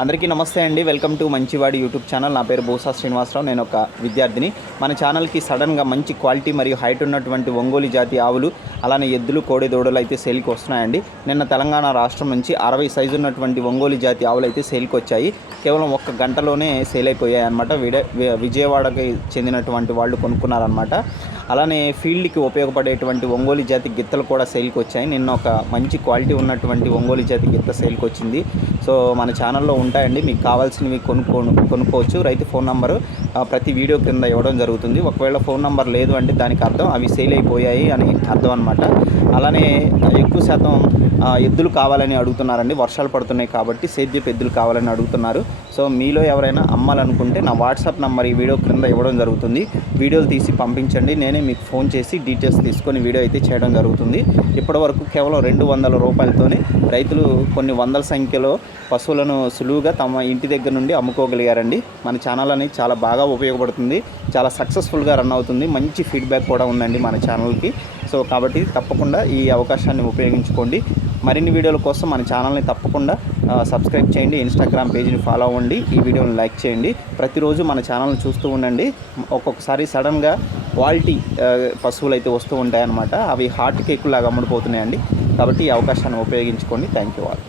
అందరికీ నమస్తే అండి. వెల్కమ్ టు మంచివాడి యూట్యూబ్ ఛానల్. నా పేరు బోసా శ్రీనివాసరావు. నేను ఒక విద్యార్థిని. మన ఛానల్కి సడన్గా మంచి క్వాలిటీ మరియు హైట్ ఉన్నటువంటి ఒంగోలు జాతి ఆవులు, అలానే ఎద్దులు, కోడి దూడలు అయితే సేల్కి వస్తున్నాయండి. నిన్న తెలంగాణ రాష్ట్రం నుంచి 60 సైజు ఉన్నటువంటి ఒంగోలు జాతి ఆవులు అయితే సేల్కి వచ్చాయి. కేవలం 1 గంటలోనే సేల్ అయిపోయాయి అన్నమాట. విజయవాడకి చెందినటువంటి వాళ్ళు కొనుక్కున్నారనమాట. అలానే ఫీల్డ్కి ఉపయోగపడేటువంటి ఒంగోలు జాతి గిత్తలు కూడా సేల్కి వచ్చాయి. నిన్న ఒక మంచి క్వాలిటీ ఉన్నటువంటి ఒంగోలు జాతి గిత్త సేల్కి వచ్చింది. సో మన ఛానల్లో ఉంటాయండి, మీకు కావాల్సినవి కొనుక్కోవచ్చు. రైతు ఫోన్ నంబరు ప్రతి వీడియో కింద ఇవ్వడం జరుగుతుంది. ఒకవేళ ఫోన్ నంబర్ లేదు అంటే దానికి అర్థం అవి సేల్ అయిపోయాయి అని అర్థం అనమాట. అలానే ఎక్కువ శాతం ఎద్దులు కావాలని అడుగుతున్నారండి. వర్షాలు పడుతున్నాయి కాబట్టి సేద్యపు ఎద్దులు కావాలని అడుగుతున్నారు. సో మీలో ఎవరైనా అమ్మాలనుకుంటే నా వాట్సాప్ నంబర్ ఈ వీడియో క్రింద ఇవ్వడం జరుగుతుంది. వీడియోలు తీసి పంపించండి, నేనే మీకు ఫోన్ చేసి డీటెయిల్స్ తీసుకొని వీడియో అయితే చేయడం జరుగుతుంది. ఇప్పటివరకు కేవలం 200 రూపాయలతోనే రైతులు కొన్ని వందల సంఖ్యలో పశువులను సులువుగా తమ ఇంటి దగ్గర నుండి అమ్ముకోగలిగారండి. మన ఛానల్ అనేది చాలా బాగా ఉపయోగపడుతుంది, చాలా సక్సెస్ఫుల్గా రన్ అవుతుంది. మంచి ఫీడ్బ్యాక్ కూడా ఉందండి మన ఛానల్కి. సో కాబట్టి తప్పకుండా ఈ అవకాశాన్ని ఉపయోగించుకోండి. మరిన్ని వీడియోల కోసం మన ఛానల్ని తప్పకుండా సబ్స్క్రైబ్ చేయండి. ఇన్స్టాగ్రామ్ పేజ్ని ఫాలో అవ్వండి. ఈ వీడియోని లైక్ చేయండి. ప్రతిరోజు మన ఛానల్ని చూస్తూ ఉండండి. ఒక్కొక్కసారి సడన్గా క్వాలిటీ పశువులు అయితే వస్తూ ఉంటాయన్నమాట. అవి హార్ట్ కేక్ లాగా అమ్ముడుపోతున్నాయండి. కాబట్టి ఈ అవకాశాన్ని ఉపయోగించుకోండి. Thank you all.